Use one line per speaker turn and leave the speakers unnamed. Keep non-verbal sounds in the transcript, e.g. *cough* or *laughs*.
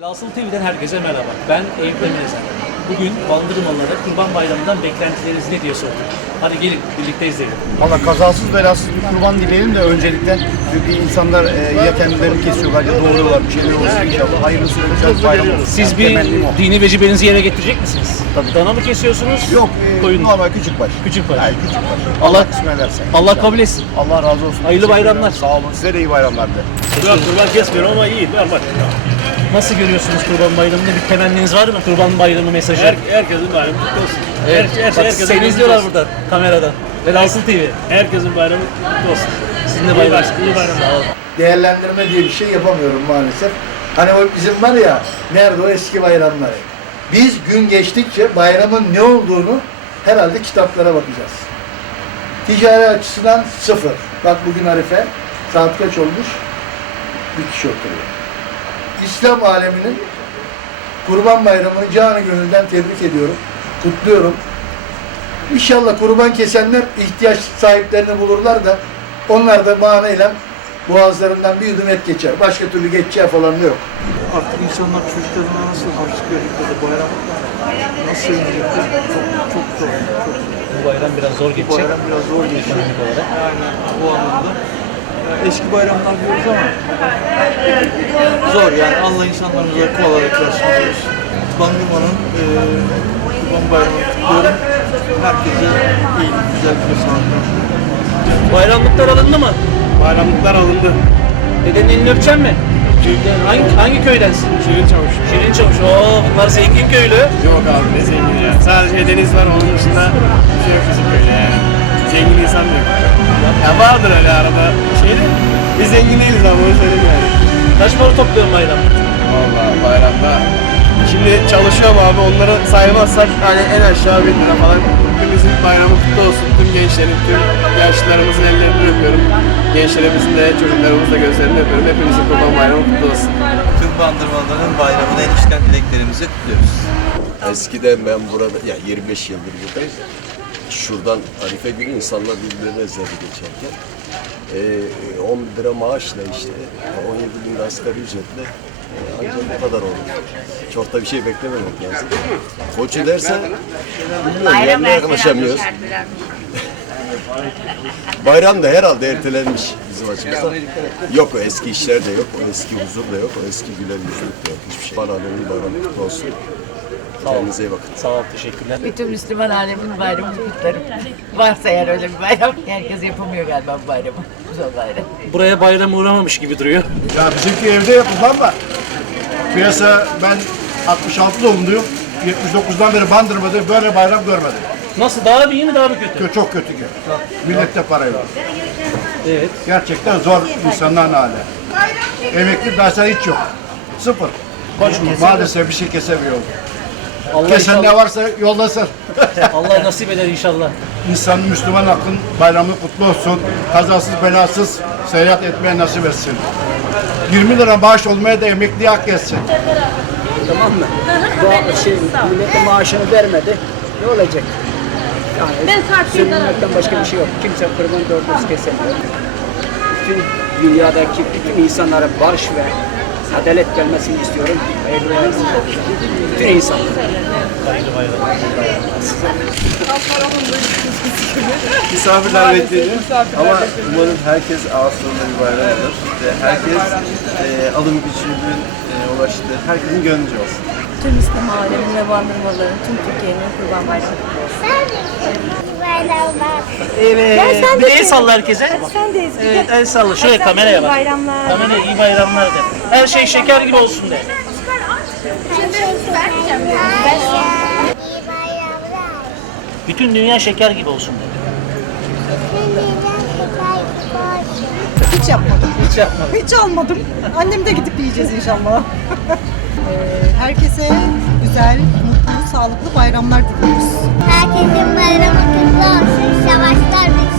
Velhasıl TV'den herkese merhaba. Ben Eyüp Demirözen. Bugün Bandırmalılara Kurban Bayramı'ndan beklentileriniz ne diye sordum. Hadi gelin birlikte izleyelim.
Valla kazasız belasız bir kurban dileyelim de öncelikle çünkü insanlar e, ya kendilerini kesiyorlar ya doğuruyorlar bir şeyler olsun inşallah. Hayırlısı güzel bir bayram olsun.
Siz bir
temennim o.
dini vecibenizi yerine getirecek misiniz? Tabii. Dana mı kesiyorsunuz?
Yok e,
Koyun.
normal küçük baş.
Küçük baş.
Yani küçük baş.
Allah-
Allah kısmet ederse.
Allah kabul etsin.
Allah razı olsun.
Hayırlı
Teşekkür
bayramlar.
Sağ olun. Size de iyi bayramlar de.
Kurban kurban kesmiyorum ama iyi normal.
Nasıl görüyorsunuz Kurban Bayramı'nda bir temenniniz var mı? Kurban Bayramı mesajı.
Her, herkesin bayramı kutlu olsun.
Evet.
Her, her,
Bak,
herkesin
seni izliyorlar
olsun.
burada kameradan. Velhasıl TV.
Herkesin bayramı kutlu olsun.
Sizin de
İyi
bayram.
bayram- iyi bayramlar.
Sağ olun.
değerlendirme diye bir şey yapamıyorum maalesef. Hani o bizim var ya, nerede o eski bayramlar? Biz gün geçtikçe bayramın ne olduğunu herhalde kitaplara bakacağız. Ticari açısından sıfır. Bak bugün Arife, saat kaç olmuş? Bir kişi oturuyor. İslam aleminin Kurban Bayramı'nı canı gönülden tebrik ediyorum, kutluyorum. İnşallah kurban kesenler ihtiyaç sahiplerini bulurlar da onlar da manayla boğazlarından bir yudum et geçer. Başka türlü geçeceği falan da yok.
Artık insanlar çocuklarına nasıl harçlık verdikleri bayram nasıl sevinecekler çok çok zor. Çok
Bu bayram biraz zor
bu
geçecek.
bayram biraz zor.
Ekonomik olarak.
Yani bu anlamda. Eski bayramlar diyoruz ama zor yani Allah insanlarımıza kolaylık versin diyoruz. Bandırma'nın e, Kurban Bayramı'nı kutluyorum. Herkese iyi, güzel bir sağlıklar.
Bayramlıklar alındı mı?
Bayramlıklar alındı.
Dedenin elini öpeceksin mi? Hangi, hangi köydensin?
Şirin çavuş.
Şirin Çavuş. Oo bunlar zengin köylü.
Yok abi ne zengin ya. Sadece deniz var onun dışında bir şey yok bizim köyde yani. Zengin insan yok. Ya vardır öyle araba şeyde. Biz zengin değiliz abi onu söyleyeyim yani.
Kaç para topluyorsun bayram?
Valla bayramda Şimdi çalışıyorum abi onları saymazsak hani en aşağı bin lira falan. Hepimizin bayramı kutlu olsun. Tüm gençlerin, tüm yaşlılarımızın ellerini öpüyorum. Gençlerimizin de çocuklarımızın da gözlerini öpüyorum. Hepimizin kurban bayramı kutlu olsun.
Tüm bandırmaların bayramına enişten dileklerimizi kutluyoruz.
Eskiden ben burada, ya 25 yıldır buradayım. Şuradan Arife günü insanlar birbirlerine ezberdi geçerken. Ee, 10 lira maaşla işte 17 bin lira asgari ücretle e, ancak bu kadar olur. Çok da bir şey beklememek lazım. Koçu derse bilmiyorum yerine yaklaşamıyoruz. *laughs* Bayram da herhalde ertelenmiş bizim açımızdan. Yok o eski işler de yok, o eski huzur da yok, o eski güler yüzlük de yok. Hiçbir şey. Bana bayramı kutlu olsun. Kendinize iyi bakın.
Sağ ol, teşekkürler.
Bütün Müslüman aleminin bayramını kutlarım. Varsa eğer öyle bir bayram. Herkes yapamıyor galiba bu bayramı. Güzel bayram.
Buraya bayram uğramamış gibi duruyor.
Ya bizimki evde yapıldı ama piyasa ben 66 doğumluyum. 79'dan beri bandırmadı böyle bayram görmedim.
Nasıl, daha mı iyi mi, daha mı kötü?
Kö- Çok kötü ki. Millette para yok.
Evet.
Gerçekten zor insanların hali. Emekli dersen hiç yok. Sıfır. Maalesef bir şey kesemiyor.
Allah,
Kesen ne
inşallah,
varsa yollasın. *laughs*
Allah nasip eder inşallah.
İnsan Müslüman hakkın bayramı kutlu olsun. Kazasız belasız seyahat etmeye nasip etsin. 20 lira maaş olmaya da emekliye hak etsin.
Tamam mı? *laughs* Bu şey, millete maaşını vermedi. Ne olacak? Yani sürünmekten başka bir şey yok. Kimse kurban doğru kesemiyor. Bütün dünyadaki bütün insanlara barış ve adalet gelmesini istiyorum. Hayırlı olsun. Bütün insanlar.
Misafirler bekliyor ama umarım herkes sonunda bir bayram olur. Ve herkes e, alım gücünün e, ulaştığı, herkesin gönlünce olsun.
Tüm İslam aleminin ve bandırmaların tüm Türkiye'nin kurban bayramı.
Evet.
sen
Bir
de
de el salla herkese.
Sen de ezgi.
Evet, el salla. Şöyle kameraya bak.
Bayramlar.
Kameraya iyi bayramlar de. Her şey şeker gibi olsun de. Bütün dünya şeker gibi olsun de.
Hiç yapmadım.
Hiç yapma.
Hiç almadım. Annem de gidip yiyeceğiz inşallah. *laughs* Ee, herkese güzel, mutlu, sağlıklı bayramlar diliyoruz.
Herkesin bayramı kutlu olsun. Savaşlar bitsin.